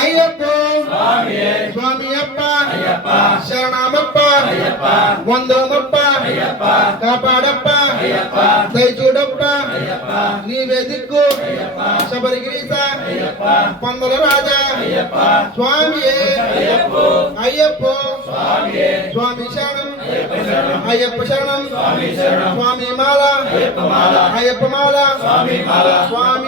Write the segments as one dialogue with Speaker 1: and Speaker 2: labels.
Speaker 1: ಅಯ್ಯಪ್ಪೋ ಅಯ್ಯಪ್ಪೋ ಸ್ವಾಮಿಯಪ್ಪ ಅಯ್ಯಪ್ಪ ಶರಣಮಪ್ಪ ಅಯ್ಯಪ್ಪ ಒಂದೋಮಪ್ಪ ಅಯ್ಯಪ್ಪ ಕಾಪಾಡಪ್ಪ ಅಯ್ಯಪ್ಪ ಕೈಚೂಡಪ್ಪ ಅಯ್ಯಪ್ಪ ನೀವೇ ದಿಕ್ಕು ಅಯ್ಯಪ್ಪ ಶಬರಿಗಿರೀಸ ಅಯ್ಯಪ್ಪ ಪಂದಲ ರಾಜ ಅಯ್ಯಪ್ಪ ಸ್ವಾಮಿಯೇ ಅಯ್ಯಪ್ಪೋ ಅಯ್ಯಪ್ಪೋ
Speaker 2: ಸ್ವಾಮಿಯೇ
Speaker 1: ಸ್ವಾಮಿ ಶರಣ ಅಯ್ಯಪ್ಪ ಶರಣ
Speaker 2: ಸ್ವಾಮಿ ಶರಣ
Speaker 1: ಸ್ವಾಮಿ ಮಾಲಾ
Speaker 2: ಅಯ್ಯಪ್ಪ ಮಾಲಾ
Speaker 1: ಅಯ್ಯಪ್ಪ ಮಾಲಾ
Speaker 2: ಸ್ವಾಮಿ ಮಾಲಾ ಸ್ವಾಮಿ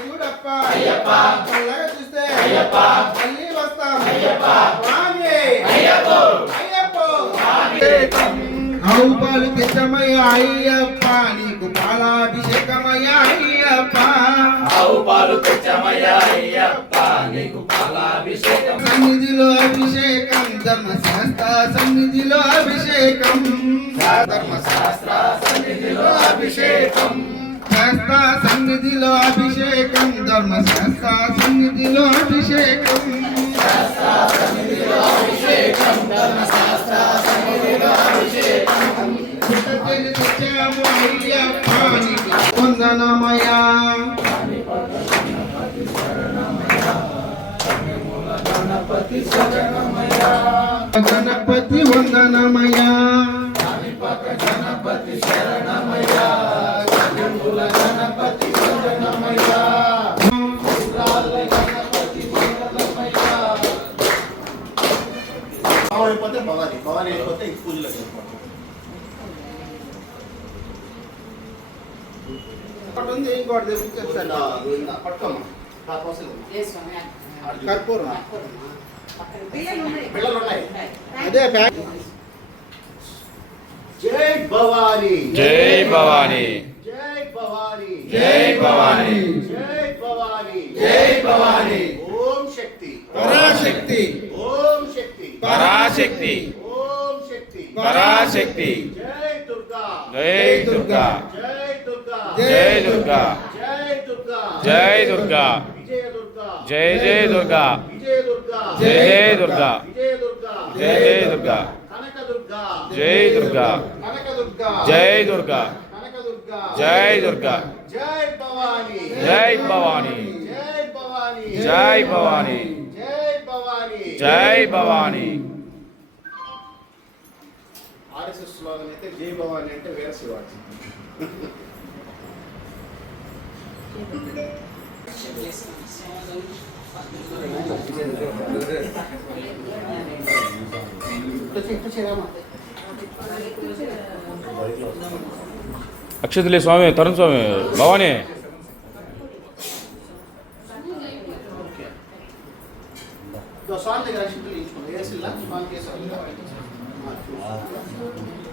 Speaker 2: అయ్యప్ప అయ్యప్ప
Speaker 1: మళ్ళీ వస్తాం అయ్యప్ప ఔపాలు పెద్దమయ్యా అయ్యప్ప నీకు పాలాభిషేకమయ్యా అయ్యప్ప
Speaker 2: ఔపాలు పెద్దమయ్యా అయ్యప్ప నీకు పాలాభిషేకం అభిషేకం
Speaker 1: సన్నిధిలో అభిషేకం
Speaker 2: ధర్మ సన్నిధిలో అభిషేకం
Speaker 1: శాస్త్ర సన్నిధిలో అభిషేకం ధర్మ శాస్త్ర సన్నిధిలో అభిషేకం గణపతి వందనమయా
Speaker 2: గణపతి శరణమయా
Speaker 3: అయిపోతే భవాని భవాని అయిపోతే ఇంక పూజలు అక్కడ ఉంది ఇంకోటి కర్పూరం
Speaker 4: जय भवानी
Speaker 5: जय भवानी
Speaker 4: जय भवानी
Speaker 5: जय भवानी
Speaker 4: जय भवानी
Speaker 5: जय भवानी
Speaker 4: ओम शक्ति
Speaker 5: पराशक्ति शक्ति
Speaker 4: ओम शक्ति जय दुर्गा
Speaker 5: जय दुर्गा
Speaker 4: जय दुर्गा जय जय दुर्गा
Speaker 5: जय दुर्गा जय जय दुर्गा
Speaker 4: जय जय दुर्गा
Speaker 5: जय दुर्गा जय दुर्गा जय दुर्गा जय भवानी जय
Speaker 4: भवानी जय भवानी
Speaker 5: जय भवानी
Speaker 3: ఆర్ఎస్ఎస్ లోగన్ అయితే జై భవానీ అంటే వేర శివాజీ
Speaker 6: అక్షతలే స్వామి తరుణ్ స్వామి భవాని స్వామి దగ్గర అక్షతలు ఏసిల్లా స్వామి చేసే 啊。